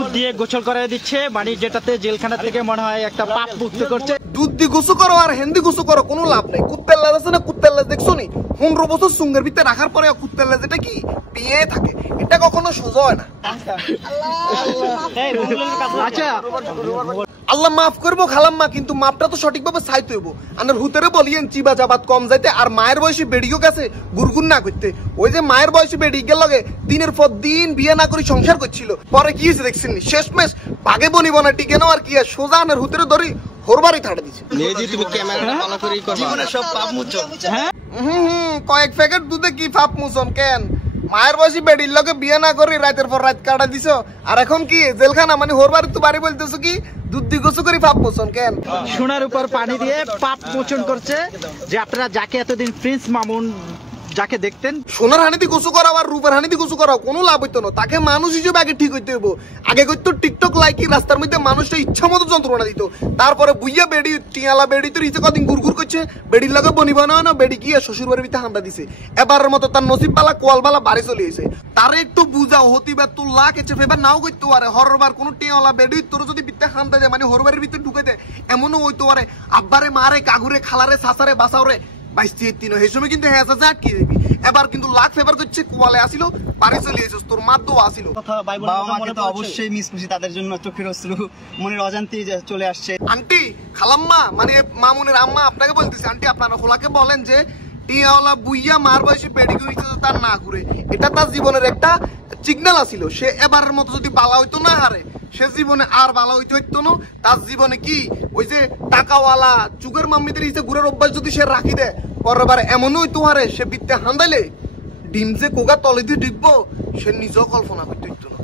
দুধ দিয়ে গোসল করে দিচ্ছে, মানে যেটাতে জেলখানা থেকে মনে হয় একটা পাপ মুক্ত করছে। দুধ দিয়ে গোসল করো আর হেন্দি গোসল করো, কোনো লাভ নেই। কুত্তার লাজ আছে না, কুত্তার লাজ দেখছো নি? 15 বছর সুঙ্গের ভিতরে রাখার পরে কুত্তার লাজ এটা কি বিয়ে থাকে, এটা কখনো সোজা হয় না। আচ্ছা আল্লাহ মাফ করবো খালাম্মা, কিন্তু মাপটা তো সঠিকভাবে চাইতে হইব। আনার হুতেরে বলিয়েন চিবা চাবাত কম যাইতে, আর মায়ের বয়সী বেডিও গেছে গুরগুর না করতে। ওই যে মায়ের বয়সী বেডি গেল লগে দিনের পর দিন বিয়ে না করে সংসার করছিল, পরে কি হয়েছে দেখছেন? শেষমেশ বাগে বনিব না টিকে নাও আর কি, সোজা আনার হুতেরে ধরি হোরবারই থাড়ে দিছে। কয়েক প্যাকেট দুধে কি ফাপ মুছন কেন? মায়ের বয়সী বেডির লগে বিয়ে না করে রাতের পর রাত কাটা দিছ, আর এখন কি জেলখানা মানে হোরবাড়ি তো বাড়ি বলতেছো কি দুধ দিয়ে গোসল করে পাপ মোচন কেন? সোনার উপর পানি দিয়ে পাপ মোচন করছে। যে আপনারা যাকে এতদিন প্রিন্স মামুন যাকে দেখতেন, সোনার হানিতে গোসল করাও আর রূপের হানিতে গোসল করাও কোনো লাভ হইতো না। তাকে মানুষ হিসেবে আগে ঠিক হইতে হইব। আগে করতো টিকটক লাইকি, রাস্তার মধ্যে মানুষটা ইচ্ছা মতো যন্ত্রণা দিত, তারপরে বুইয়া বেডি টিয়ালা বেডি তো ইচ্ছে কদিন ঘুরঘুর করছে, বেডির লগে বনি বানায় না, বেডি গিয়ে শ্বশুর বাড়ির ভিতরে হান্ডা দিছে। এবারের মতো তার নসিব বালা কোয়াল বালা বাড়ি চলে এসে। তারে একটু বুঝাও, হতিবার তোর লাখ এসে ফেবার নাও করতে পারে। হরবার কোনো টিয়ালা বেডি তোর যদি বিতে হান্ডা যায় মানে হরবাড়ির ভিতরে ঢুকে দেয়, এমনও হইতে পারে আব্বারে মারে কাগুরে খালারে সাসারে বাসাওরে 22-23 এই সময় কিন্তু হ্যাঁ আছে আটকে দিবি। এবার কিন্তু লাখ ফেভার করছে, কোয়ালে আসিল বাড়ি চলে এসেছ, তোর মাধ্যম আসিল। বাবা মাকে তো অবশ্যই মিস করছি, তাদের জন্য চোখের অশ্রু মনের অজান্তেই চলে আসছে। আন্টি খালাম্মা মানে মামুনের আম্মা আপনাকে বলতেছে, আন্টি আপনার খোলাকে বলেন যে টিয়াওয়ালা বুইয়া মার বয়সে বেডি হইছে তার না ঘুরে, এটা তার জীবনের একটা সিগন্যাল আসিল। সে এবারের মতো যদি বালা হইতো না হারে, সে জীবনে আর বালা হইতে হইতো না। তার জীবনে কি ওই যে টাকাওয়ালা চুগের মাম্মিদের ইচ্ছে ঘুরের অভ্যাস যদি সে রাখি দেয়, পরের বার এমনই হইতো হারে সে বিদ্যা হান্দাইলে ডিম যে কোগা তলে দিয়ে ডিগবো সে নিজেও কল্পনা করতে হইতো না।